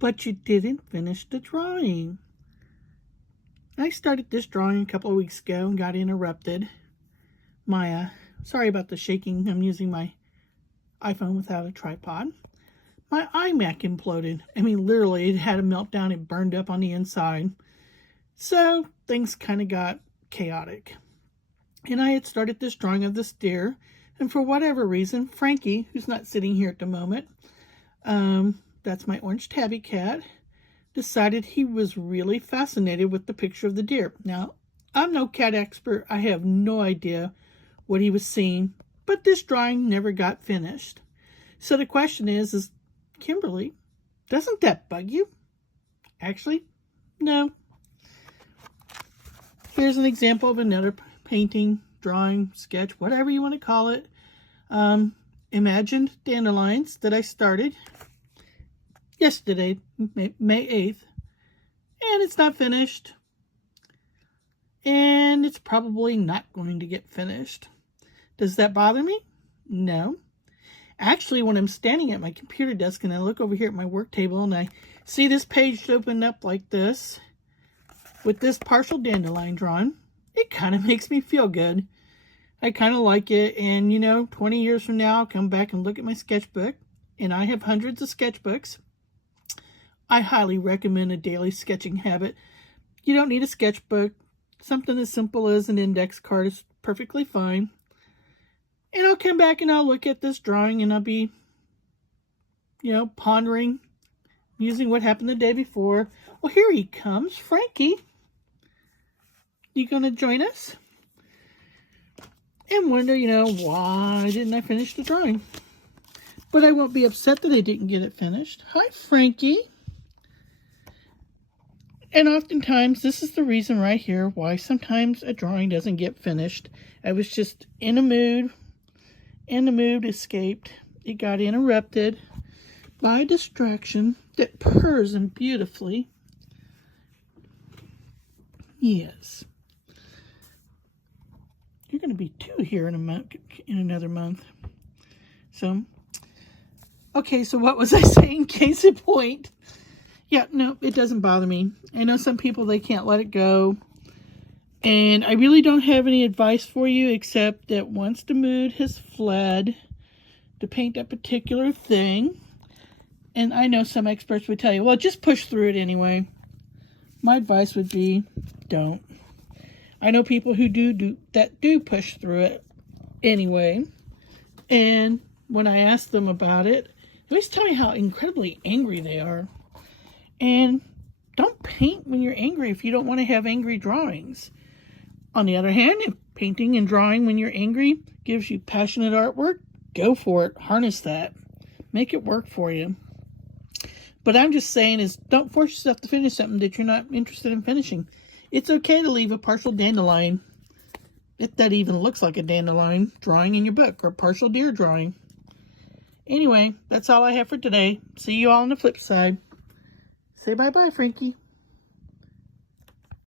But you didn't finish the drawing. I started this drawing a couple of weeks ago and got interrupted. Sorry about the shaking. I'm using my iPhone without a tripod. My iMac imploded. I mean, literally, it had a meltdown. It burned up on the inside. So things kind of got chaotic. And I had started this drawing of this deer. And for whatever reason, Frankie, who's not sitting here at the moment, that's my orange tabby cat, decided he was really fascinated with the picture of the deer. Now, I'm no cat expert. I have no idea what he was seeing, but this drawing never got finished. So the question is Kimberly, doesn't that bug you? Actually, no. Here's an example of another painting, drawing, sketch, whatever you want to call it. Imagined dandelions that I started yesterday, May 8th, and it's not finished, and it's probably not going to get finished. Does that bother me? No. Actually, when I'm standing at my computer desk and I look over here at my work table and I see this page opened up like this with this partial dandelion drawn, it kind of makes me feel good. I kind of like it, and 20 years from now, I'll come back and look at my sketchbook, and I have hundreds of sketchbooks. I highly recommend a daily sketching habit. You don't need a sketchbook. Something as simple as an index card is perfectly fine. And I'll come back and I'll look at this drawing and I'll be, pondering, musing what happened the day before. Well, here he comes, Frankie. You going to join us? And wonder, why didn't I finish the drawing? But I won't be upset that I didn't get it finished. Hi, Frankie. And oftentimes, this is the reason right here why sometimes a drawing doesn't get finished. I was just in a mood, and the mood escaped. It got interrupted by a distraction that purrs and beautifully. Yes. You're going to be 2 here in another month. So, okay, so what was I saying? Case in point. Yeah, no, it doesn't bother me. I know some people, they can't let it go. And I really don't have any advice for you except that once the mood has fled to paint a particular thing, and I know some experts would tell you, well, just push through it anyway. My advice would be, don't. I know people who do push through it anyway. And when I ask them about it, they always tell me how incredibly angry they are. And don't paint when you're angry if you don't want to have angry drawings. On the other hand, if painting and drawing when you're angry gives you passionate artwork, go for it. Harness that. Make it work for you. But I'm just saying is don't force yourself to finish something that you're not interested in finishing. It's okay to leave a partial dandelion, if that even looks like a dandelion, drawing in your book, or a partial deer drawing. Anyway, that's all I have for today. See you all on the flip side. Say bye-bye, Frankie.